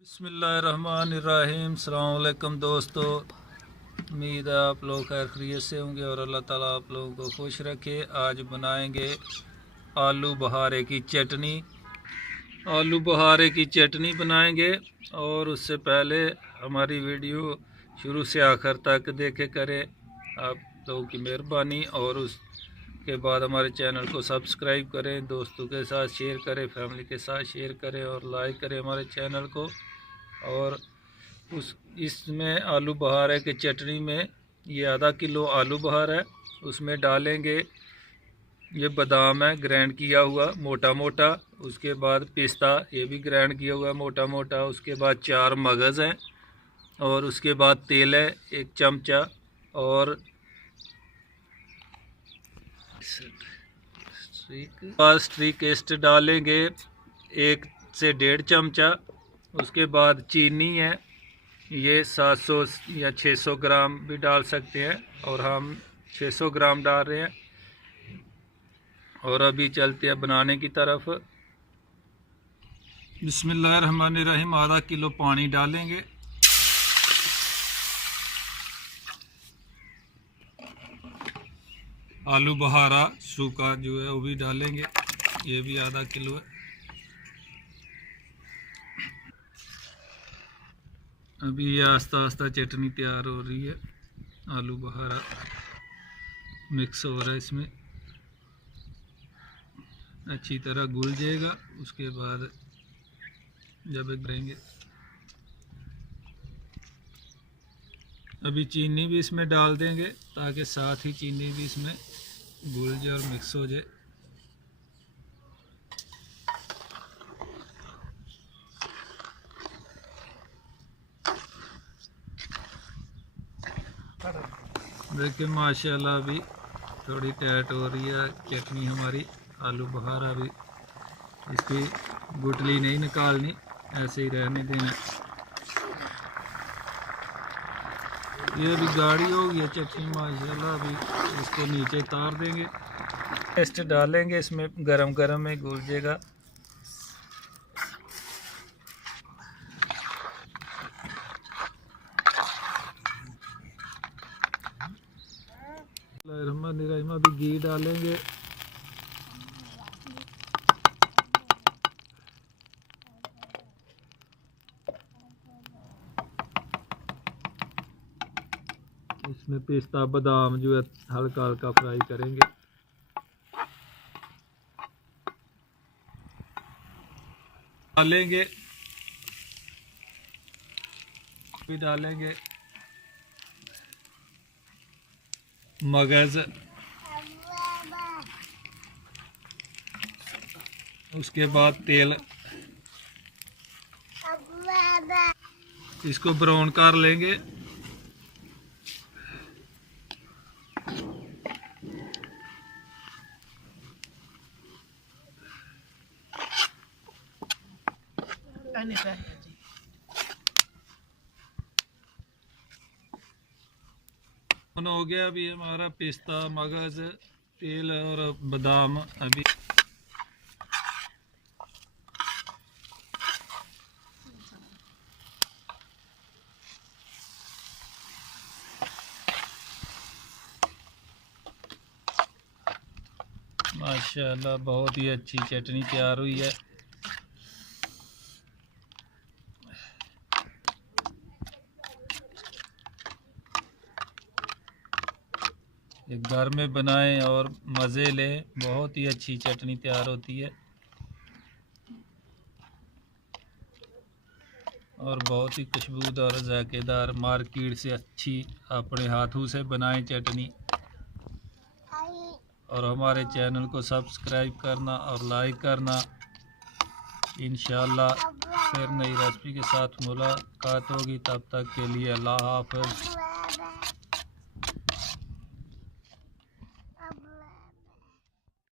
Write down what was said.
बिस्मिल्लाहिर्रहमानिर्रहीम। अस्सलाम वालेकुम दोस्तों, उम्मीद है आप लोग खैर खैरियत से होंगे और अल्लाह ताला आप लोगों को खुश रखे। आज बनाएंगे आलू बहारे की चटनी। आलू बहारे की चटनी बनाएंगे और उससे पहले हमारी वीडियो शुरू से आखिर तक देखे करें, आप लोगों की मेहरबानी। और उसके बाद हमारे चैनल को सब्सक्राइब करें, दोस्तों के साथ शेयर करें, फैमिली के साथ शेयर करें और लाइक करें हमारे चैनल को। और इसमें आलू बहार है कि चटनी में ये आधा किलो आलू बहार है, उसमें डालेंगे ये बादाम है ग्राइंड किया हुआ मोटा मोटा, उसके बाद पिस्ता ये भी ग्राइंड किया हुआ मोटा मोटा, उसके बाद 4 मगज़ हैं और उसके बाद तेल है 1 चमचा और स्ट्रीक एस्ट डालेंगे 1 से 1.5 चमचा। उसके बाद चीनी है, ये 700 या 600 ग्राम भी डाल सकते हैं और हम 600 ग्राम डाल रहे हैं। और अभी चलते हैं बनाने की तरफ। बिस्मिल्लाहिर्रहमानिर्रहीम। आधा किलो पानी डालेंगे, आलू बहारा सूखा जो है वो भी डालेंगे, ये भी आधा किलो है। अभी ये आस्ता आस्ता चटनी तैयार हो रही है, आलू बहारा मिक्स हो रहा है, इसमें अच्छी तरह घुल जाएगा। उसके बाद जब करेंगे, अभी चीनी भी इसमें डाल देंगे ताकि साथ ही चीनी भी इसमें घुल जाए और मिक्स हो जाए। देखिए माशाल्लाह अभी थोड़ी टाइट हो रही है चटनी हमारी आलू बहारा। भी इसकी गुठली नहीं निकालनी, ऐसे ही रहने देना। ये भी गाढ़ी हो गई है चटनी माशाल्लाह। अभी इसको नीचे उतार देंगे, पेस्ट डालेंगे इसमें, गरम गरम में घुल जाएगा। अभी घी डालेंगे, इसमें पिस्ता बादाम जो है हल्का हल्का फ्राई करेंगे। डालेंगे मगज़, उसके बाद तेल, इसको ब्राउन कर लेंगे। हो गया अभी हमारा पिस्ता मगज़ तेल और बादाम। अभी माशाल्लाह बहुत ही अच्छी चटनी तैयार हुई है। एक घर में बनाएं और मज़े लें, बहुत ही अच्छी चटनी तैयार होती है और बहुत ही खुशबूदार और जायकेदार, मार्केट से अच्छी अपने हाथों से बनाएं चटनी। और हमारे चैनल को सब्सक्राइब करना और लाइक करना। इंशाअल्लाह फिर नई रेसिपी के साथ मुलाकात होगी, तब तक के लिए अल्लाह हाफ़िज़।